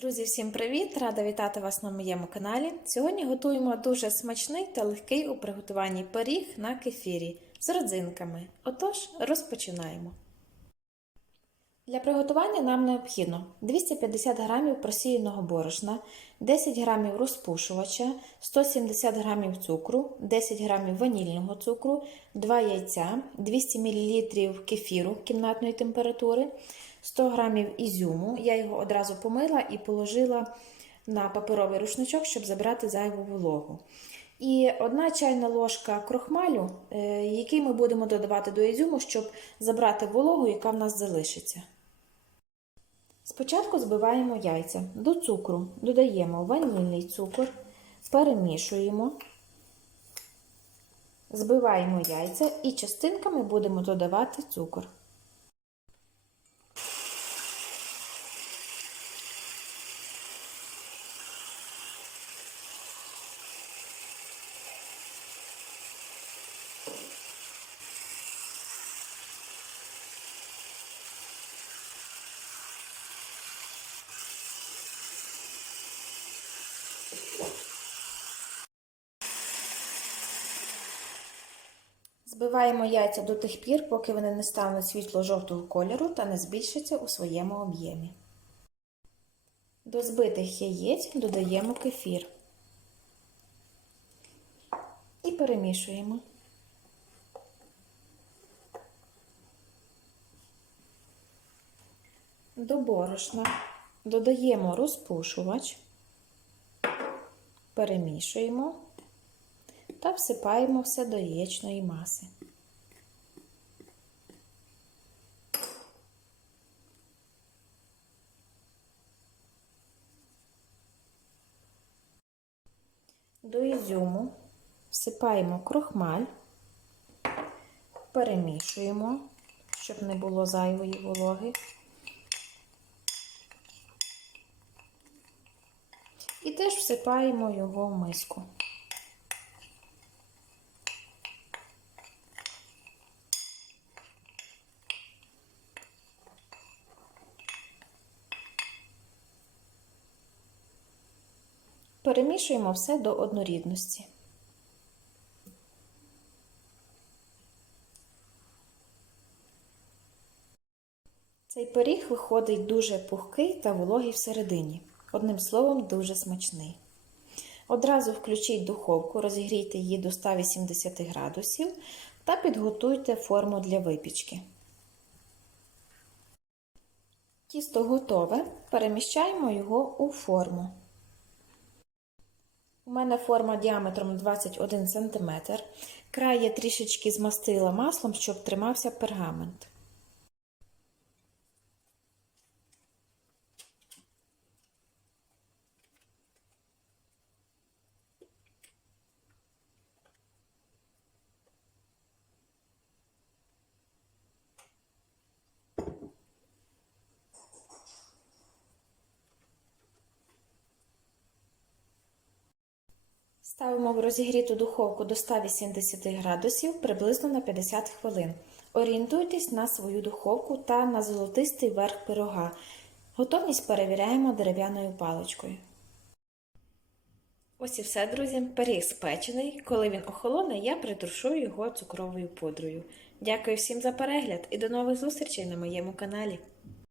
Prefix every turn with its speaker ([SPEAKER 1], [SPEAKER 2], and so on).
[SPEAKER 1] Друзі, всім привіт! Рада вітати вас на моєму каналі. Сьогодні готуємо дуже смачний та легкий у приготуванні пиріг на кефірі з родзинками. Отож, розпочинаємо. Для приготування нам необхідно 250 г просіяного борошна, 10 г розпушувача, 170 г цукру, 10 г ванільного цукру, 2 яйця, 200 мл кефіру кімнатної температури, 100 г ізюму. Я його одразу помила і положила на паперовий рушничок, щоб забрати зайву вологу. І одна чайна ложка крохмалю, е, який ми будемо додавати до ізюму, щоб забрати вологу, яка в нас залишиться. Спочатку збиваємо яйця. До цукру додаємо ванільний цукор, перемішуємо, збиваємо яйця і частинками будемо додавати цукор. Збиваємо яйця до тих пір, поки вони не стануть світло-жовтого кольору та не збільшаться у своєму об'ємі. До збитих яєць додаємо кефір і перемішуємо. До борошна додаємо розпушувач, перемішуємо та всипаємо все до яєчної маси. До ізюму всипаємо крохмаль, перемішуємо, щоб не було зайвої вологи. І теж всипаємо його в миску. Перемішуємо все до однорідності. Цей пиріг виходить дуже пухкий та вологий всередині. Одним словом, дуже смачний. Одразу включіть духовку, розігрійте її до 180 градусів та підготуйте форму для випічки. Тісто готове, переміщаємо його у форму. У мене форма діаметром 21 см. Край я трішечки змастила маслом, щоб тримався пергамент. Ставимо в розігріту духовку до 180 градусів приблизно на 50 хвилин. Орієнтуйтесь на свою духовку та на золотистий верх пирога. Готовність перевіряємо дерев'яною паличкою. Ось і все, друзі. Пиріг спечений. Коли він охолоне, я притрушую його цукровою пудрою. Дякую всім за перегляд і до нових зустрічей на моєму каналі.